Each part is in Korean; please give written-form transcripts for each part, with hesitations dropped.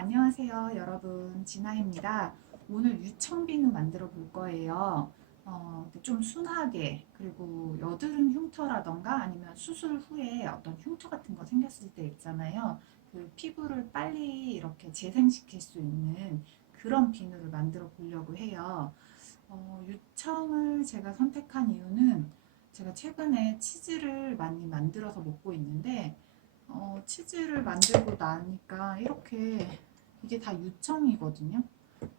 안녕하세요 여러분, 진아입니다. 오늘 유청비누 만들어 볼 거예요. 좀 순하게, 그리고 여드름 흉터라던가 아니면 수술 후에 어떤 흉터 같은 거 생겼을 때 있잖아요. 그 피부를 빨리 이렇게 재생시킬 수 있는 그런 비누를 만들어 보려고 해요. 유청을 제가 선택한 이유는 제가 최근에 치즈를 많이 만들어서 먹고 있는데 치즈를 만들고 나니까 이렇게 이게 다 유청이거든요.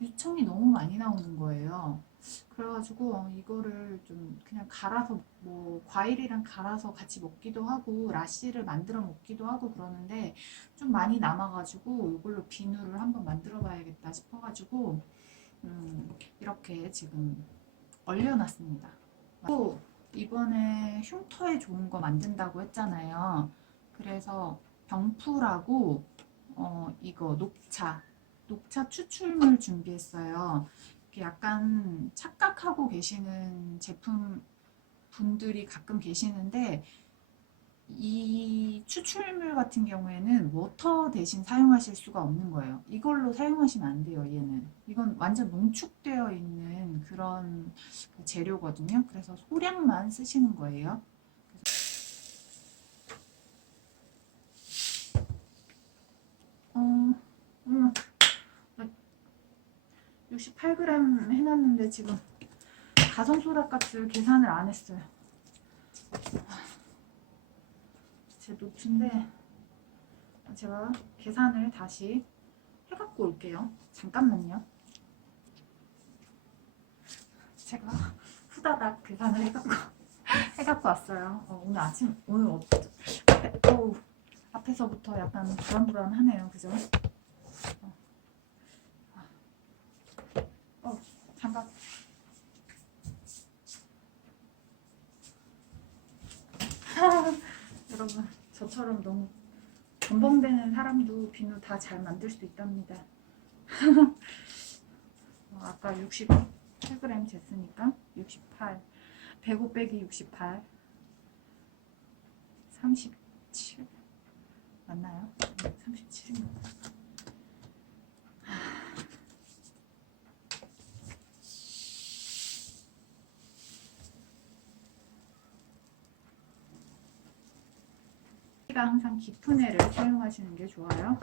유청이 너무 많이 나오는 거예요. 그래가지고 이거를 좀 그냥 갈아서 뭐 과일이랑 갈아서 같이 먹기도 하고 라씨를 만들어 먹기도 하고 그러는데 좀 많이 남아가지고 이걸로 비누를 한번 만들어 봐야겠다 싶어가지고 이렇게 지금 얼려놨습니다. 또 이번에 흉터에 좋은 거 만든다고 했잖아요. 그래서 병풀하고 이거 녹차 추출물 준비했어요. 이렇게 약간 착각하고 계시는 제품 분들이 가끔 계시는데 이 추출물 같은 경우에는 워터 대신 사용하실 수가 없는 거예요. 이걸로 사용하시면 안 돼요. 얘는 이건 완전 농축되어 있는 그런 재료거든요. 그래서 소량만 쓰시는 거예요. 68g 해놨는데 지금 가성소라값을 계산을 안 했어요. 제 노트인데 제가 계산을 다시 해갖고 올게요. 잠깐만요. 제가 후다닥 계산을 해갖고 왔어요. 오늘 아침 오늘 앞에서부터 약간 불안불안하네요. 그죠? 잠깐. 여러분, 저처럼 너무 건방되는 사람도 비누 다 잘 만들 수 있답니다. 아까 68g 쟀으니까 68, 105 빼기 68, 37 맞나요? 37입니다. 가 항상 깊은 애를 사용하시는 게 좋아요.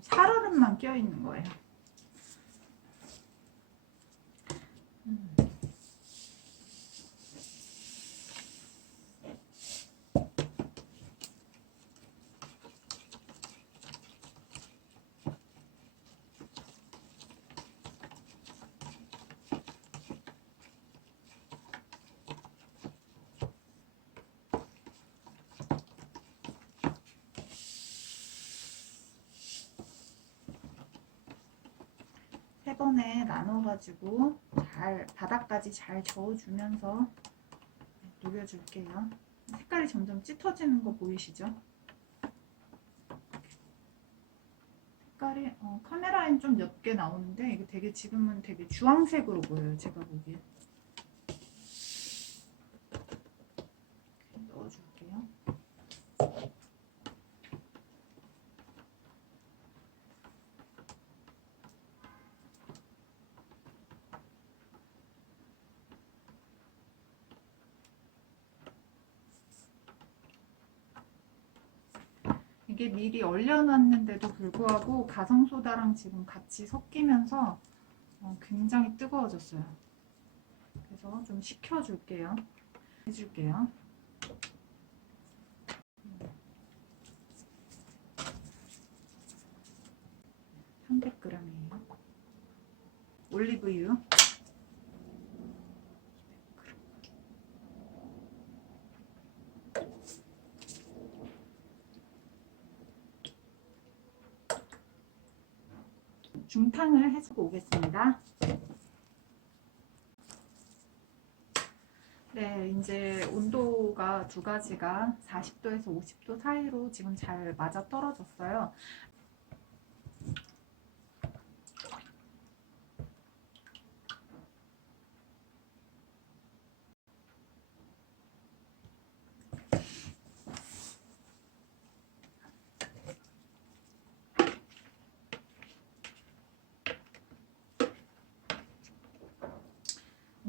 살얼음만 껴있는 거예요. 세 번에 나눠가지고 잘 바닥까지 잘 저어주면서 녹여줄게요. 색깔이 점점 짙어지는 거 보이시죠? 색깔이 카메라엔 좀 옅게 나오는데 이게 되게 지금은 되게 주황색으로 보여요. 제가 보기에. 넣어줄게요. 이게 미리 얼려놨는데도 불구하고 가성소다랑 지금 같이 섞이면서 굉장히 뜨거워졌어요. 그래서 좀 식혀줄게요. 해줄게요. 300g이에요. 올리브유 중탕을 해주고 오겠습니다. 네, 이제 온도가 두 가지가 40도에서 50도 사이로 지금 잘 맞아 떨어졌어요.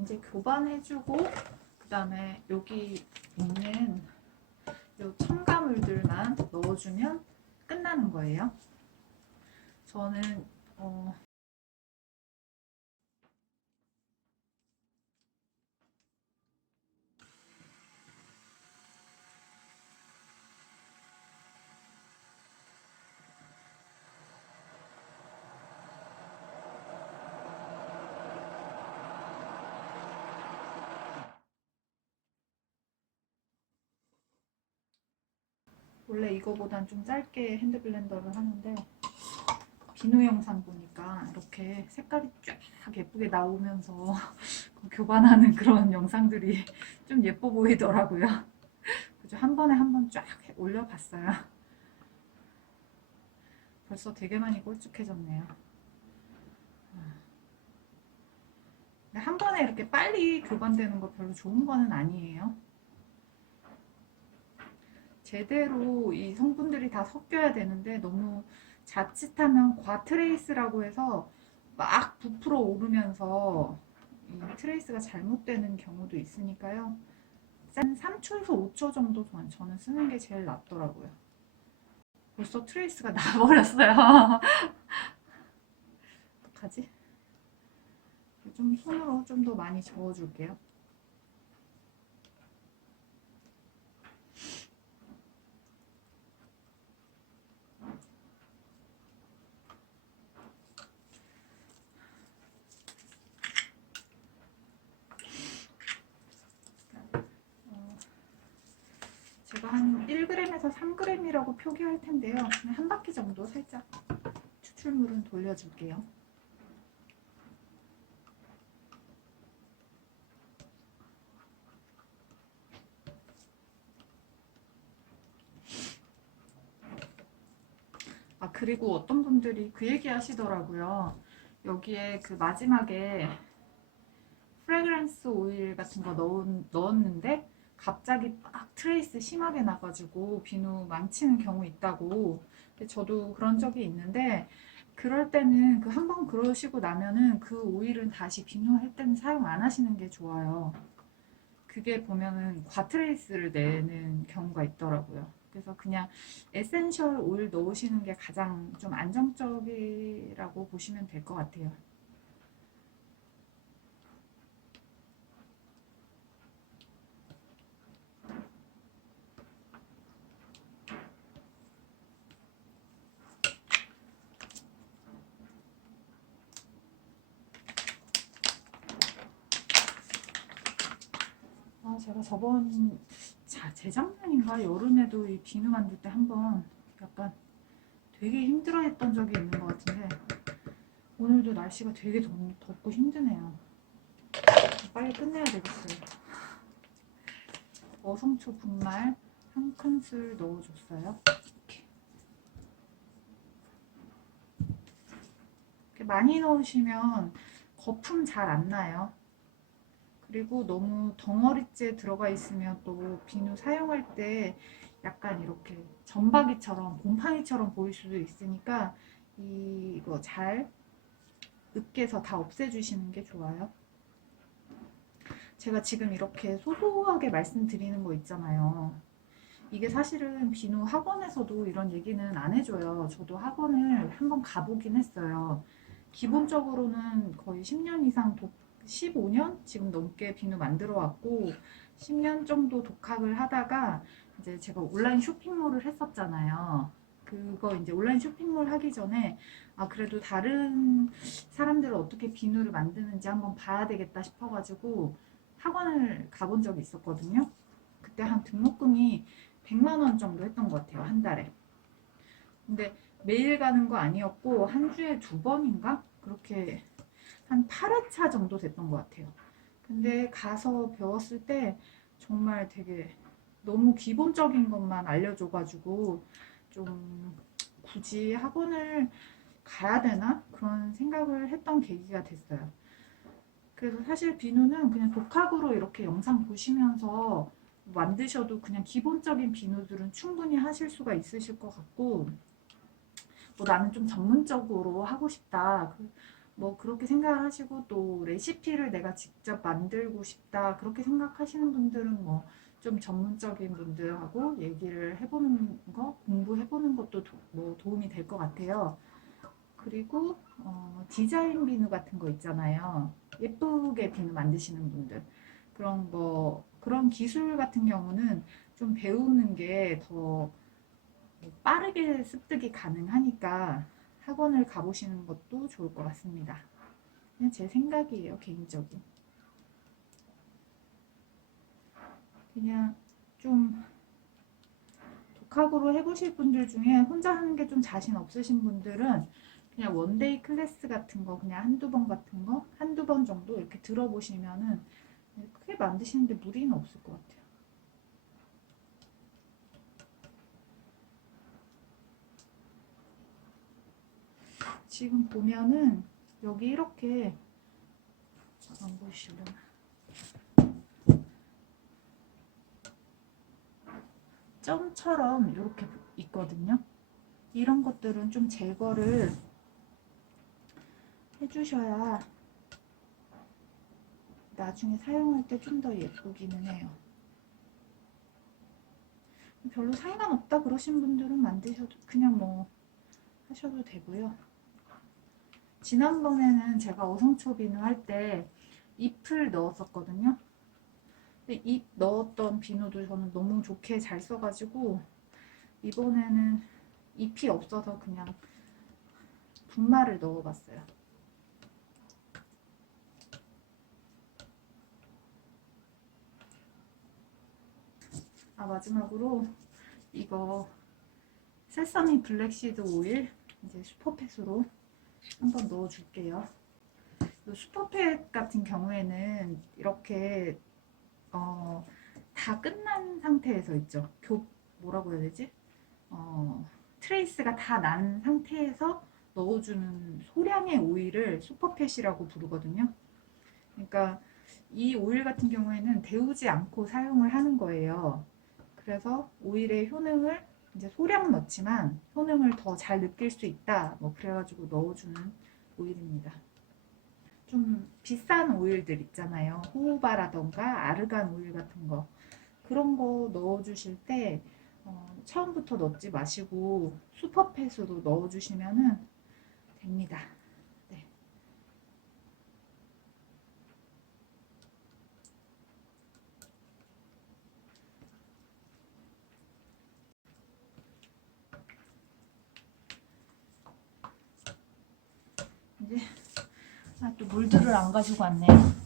이제 교반해주고 그 다음에 여기 있는 요 첨가물들만 넣어주면 끝나는 거예요. 저는 원래 이거보단 좀 짧게 핸드블렌더를 하는데 비누 영상 보니까 이렇게 색깔이 쫙 예쁘게 나오면서 교반하는 그런 영상들이 좀 예뻐 보이더라고요. 그래서 한 번에 한 번 쫙 올려봤어요. 벌써 되게 많이 꼴쭉해졌네요. 근데 한 번에 이렇게 빨리 교반되는 거 별로 좋은 거는 아니에요. 제대로 이 성분들이 다 섞여야 되는데 너무 자칫하면 과트레이스라고 해서 막 부풀어 오르면서 이 트레이스가 잘못되는 경우도 있으니까요. 한 3초에서 5초 정도 저는 쓰는 게 제일 낫더라고요. 벌써 트레이스가 나버렸어요. 어떡하지? 좀 손으로 좀 더 많이 저어줄게요. 제가 한 1g에서 3g이라고 표기할 텐데요. 한 바퀴 정도 살짝 추출물은 돌려줄게요. 아, 그리고 어떤 분들이 그 얘기 하시더라고요. 여기에 그 마지막에 프레그런스 오일 같은 거 넣었는데 갑자기 막 트레이스 심하게 나가지고 비누 망치는 경우 있다고. 저도 그런 적이 있는데 그럴 때는 그 한 번 그러시고 나면은 그 오일은 다시 비누할 때는 사용 안 하시는 게 좋아요. 그게 보면은 과트레이스를 내는 경우가 있더라고요. 그래서 그냥 에센셜 오일 넣으시는 게 가장 좀 안정적이라고 보시면 될 것 같아요. 제가 재작년인가 여름에도 이 비누 만들 때 한번 약간 되게 힘들어했던 적이 있는 것 같은데 오늘도 날씨가 되게 덥고 힘드네요. 빨리 끝내야 되겠어요. 어성초 분말 한 큰술 넣어줬어요. 이렇게 많이 넣으시면 거품 잘 안 나요. 그리고 너무 덩어리째 들어가 있으면 또 비누 사용할 때 약간 이렇게 점박이처럼 곰팡이처럼 보일 수도 있으니까 이거 잘 으깨서 다 없애주시는 게 좋아요. 제가 지금 이렇게 소소하게 말씀드리는 거 있잖아요. 이게 사실은 비누 학원에서도 이런 얘기는 안 해줘요. 저도 학원을 한번 가보긴 했어요. 기본적으로는 거의 10년 이상 15년 지금 넘게 비누 만들어 왔고 10년 정도 독학을 하다가 이제 제가 온라인 쇼핑몰을 했었잖아요. 그거 이제 온라인 쇼핑몰 하기 전에 그래도 다른 사람들은 어떻게 비누를 만드는지 한번 봐야 되겠다 싶어가지고 학원을 가본 적이 있었거든요. 그때 한 등록금이 100만 원 정도 했던 것 같아요, 한 달에. 근데 매일 가는 거 아니었고 한 주에 2번인가 그렇게 한 8회차 정도 됐던 것 같아요. 근데 가서 배웠을 때 정말 되게 너무 기본적인 것만 알려줘가지고 좀 굳이 학원을 가야 되나 그런 생각을 했던 계기가 됐어요. 그래서 사실 비누는 그냥 독학으로 이렇게 영상 보시면서 만드셔도 그냥 기본적인 비누들은 충분히 하실 수가 있으실 것 같고, 뭐 나는 좀 전문적으로 하고 싶다. 뭐 그렇게 생각을 하시고 또 레시피를 내가 직접 만들고 싶다 그렇게 생각하시는 분들은 뭐 좀 전문적인 분들하고 얘기를 해보는 거 공부해보는 것도 뭐 도움이 될 것 같아요. 그리고 디자인 비누 같은 거 있잖아요. 예쁘게 비누 만드시는 분들 그런 기술 같은 경우는 좀 배우는 게 더 빠르게 습득이 가능하니까 학원을 가보시는 것도 좋을 것 같습니다. 그냥 제 생각이에요, 개인적인. 그냥 좀 독학으로 해보실 분들 중에 혼자 하는 게 좀 자신 없으신 분들은 그냥 원데이 클래스 같은 거 그냥 한두 번 같은 거 한두 번 정도 이렇게 들어보시면은 크게 만드시는데 무리는 없을 것 같아요. 지금 보면은 여기 이렇게 안 보이시려나? 점처럼 이렇게 있거든요. 이런 것들은 좀 제거를 해주셔야 나중에 사용할 때 좀 더 예쁘기는 해요. 별로 상관없다 그러신 분들은 만드셔도 그냥 뭐 하셔도 되고요. 지난번에는 제가 어성초 비누 할 때 잎을 넣었었거든요. 근데 잎 넣었던 비누도 저는 너무 좋게 잘 써가지고 이번에는 잎이 없어서 그냥 분말을 넣어봤어요. 아, 마지막으로 이거 세사미 블랙시드 오일 이제 슈퍼팻으로 한번 넣어줄게요. 이 슈퍼팻 같은 경우에는 이렇게 다 끝난 상태에서 있죠. 뭐라고 해야 되지? 트레이스가 다 난 상태에서 넣어주는 소량의 오일을 슈퍼팻이라고 부르거든요. 그러니까 이 오일 같은 경우에는 데우지 않고 사용을 하는 거예요. 그래서 오일의 효능을 이제 소량 넣지만 효능을 더 잘 느낄 수 있다. 뭐 그래가지고 넣어주는 오일입니다. 좀 비싼 오일들 있잖아요. 호호바라던가 아르간 오일 같은 거. 그런 거 넣어주실 때 처음부터 넣지 마시고 슈퍼팻으로 넣어주시면 됩니다. 네. 이제 또 물들을 안 가지고 왔네요.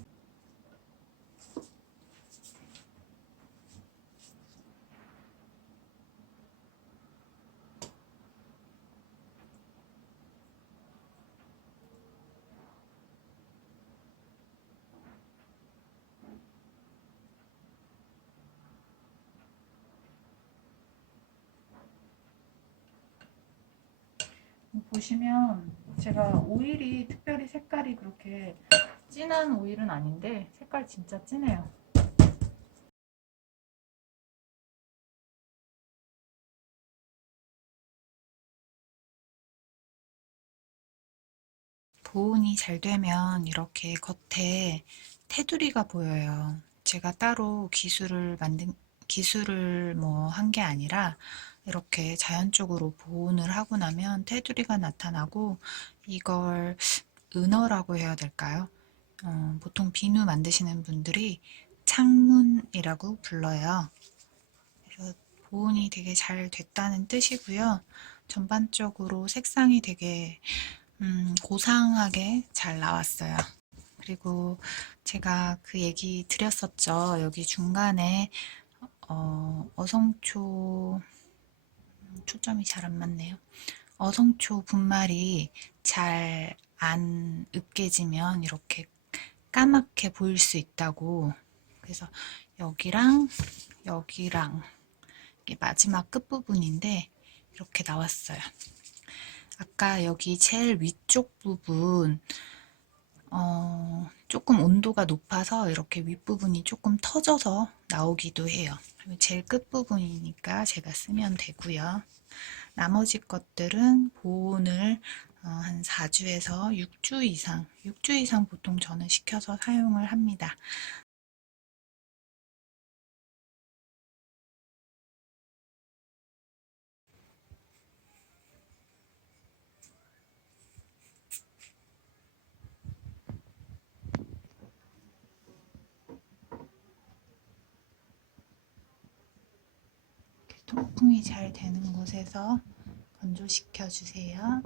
보시면 제가 오일이 특별히 색깔이 그렇게 진한 오일은 아닌데 색깔 진짜 진해요. 보온이 잘 되면 이렇게 겉에 테두리가 보여요. 제가 따로 기술을 뭐 한 게 아니라 이렇게 자연적으로 보온을 하고 나면 테두리가 나타나고 이걸 은어라고 해야 될까요? 보통 비누 만드시는 분들이 창문이라고 불러요. 그래서 보온이 되게 잘 됐다는 뜻이고요. 전반적으로 색상이 되게 고상하게 잘 나왔어요. 그리고 제가 그 얘기 드렸었죠. 여기 중간에 어성초 초점이 잘 안 맞네요. 어성초 분말이 잘 안 으깨지면 이렇게 까맣게 보일 수 있다고. 그래서 여기랑 여기랑 이게 마지막 끝부분인데 이렇게 나왔어요. 아까 여기 제일 위쪽 부분 조금 온도가 높아서 이렇게 윗부분이 조금 터져서 나오기도 해요. 제일 끝부분이니까 제가 쓰면 되고요. 나머지 것들은 보온을 한 4주에서 6주 이상 보통 저는 시켜서 사용을 합니다. 통풍이 잘 되는 곳에서 건조시켜 주세요.